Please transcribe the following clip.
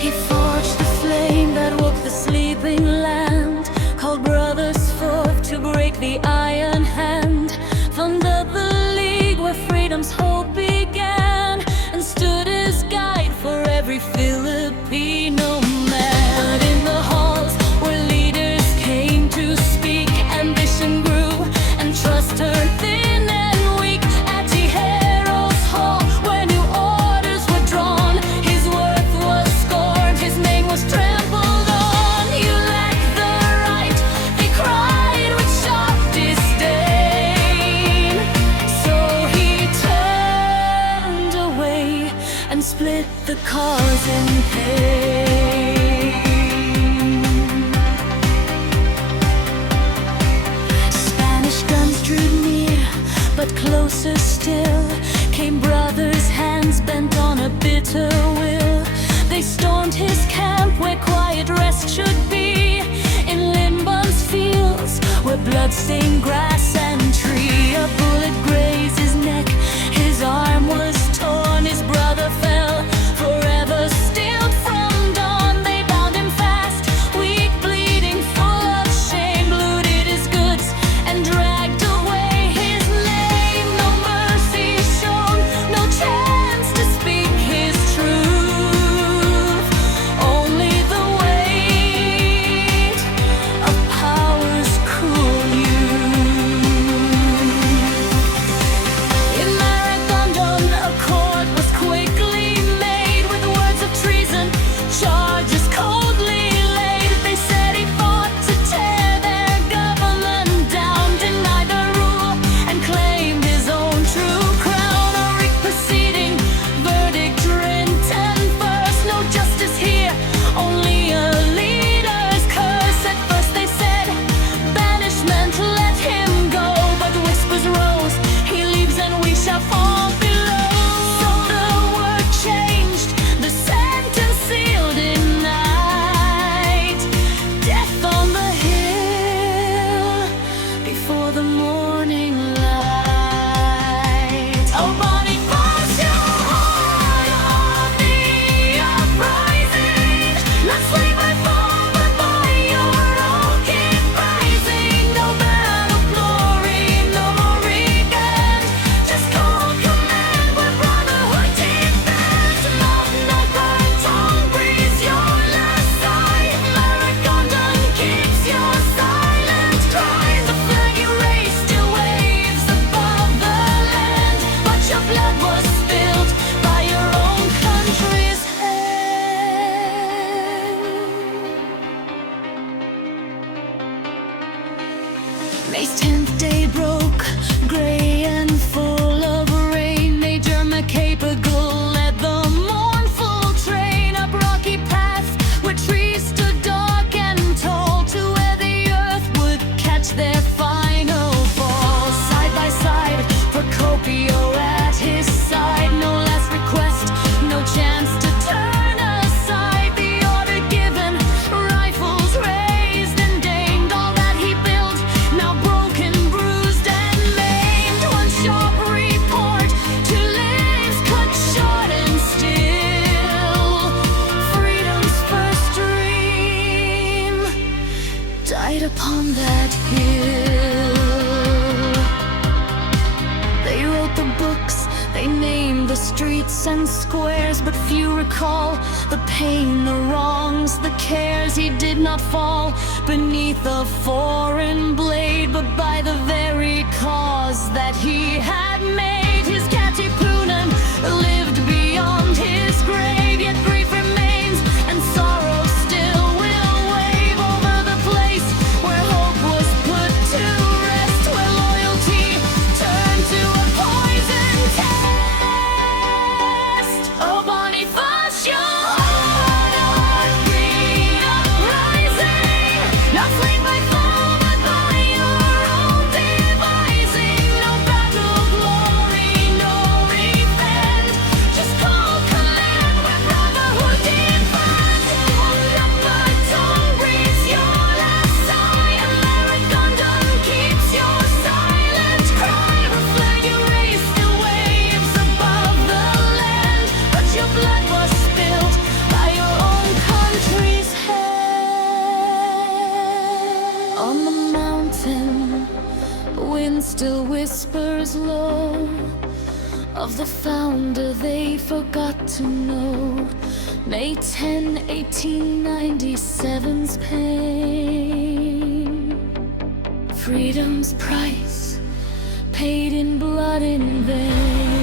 He forged the flame that woke the sleeping land, called brothers forth to break the iron hand, founded the league where freedom's hope began, and stood as guide for every Filipino man. But in the halls where leaders came to speak, ambition grew and trust turned thin and weak. At Tejeros Hall, where new orders were drawn, his worth was scorned, his name was trampled on. You lack the right, they cried with sharp disdain. So he turned away and split the cause in pain. Spanish guns drew near, but closer still came brothers' hands bent on a bitter will. They stormed his camp where quiet rest should be, in Limbon's fields where blood-stained grass and tree. A bullet grazed his neck, his arm was torn, his brother fell, forever stilled from dawn. They bound him fast, weak, bleeding, full of shame, looted his goods and dragged away his name. No mercy shown, no chance to speak his truth, only the weight of power's cruel youth. In Maragondon, a court was quickly made, with words of treason, charges coldly laid. They said he fought to tear their government down, denied their rule and claimed his own true crown. A rigged proceeding, verdict written first. No justice here, only a leader's curse. At first they said banishment, let him go, but whispers rose, he leaves and we shall fall below. So the word changed, the sentence sealed in night. Death on the hill before the morning light. Oh, Bonifacio, heart of the uprising, not slain by fall, but by your own keep rising. No battle glory, no more weekend, just cold command where brotherhood defends. Mountain that burnt tongue breathes your last sigh. Maragondon keeps your silent cry. The flag you raised still waves above the land, but your blood was spilled by your own country's hand. May's 10th day broke, gray and full of rain. Major McCapagal led the mournful train up rocky paths where trees stood dark and tall, to where the earth would catch their final fall. Side by side, Procopio at his side. No last request, no chance to turn aside. The order given, rifles raised and aimed. All that he built, now broken, bruised and maimed. One sharp report, two lives cut short and still. Freedom's first dream died upon that hill. They wrote the books, they named the streets and squares, but few recall the pain, the wrongs, the cares. He did not fall beneath a foreign blade, but by the very cause that he had made. His Katipunan lived beyond his grave, yet grief remains and sorrow still will wave over the place where hope was put to rest, where loyalty turned to a poison test. Oh, Bonifacio, heart of the uprising, not slain by fall, but by your own devising. No battle glory, no revenge, whispers low of the founder they forgot to know. May 10, 1897's pain. Freedom's price paid in blood in vain.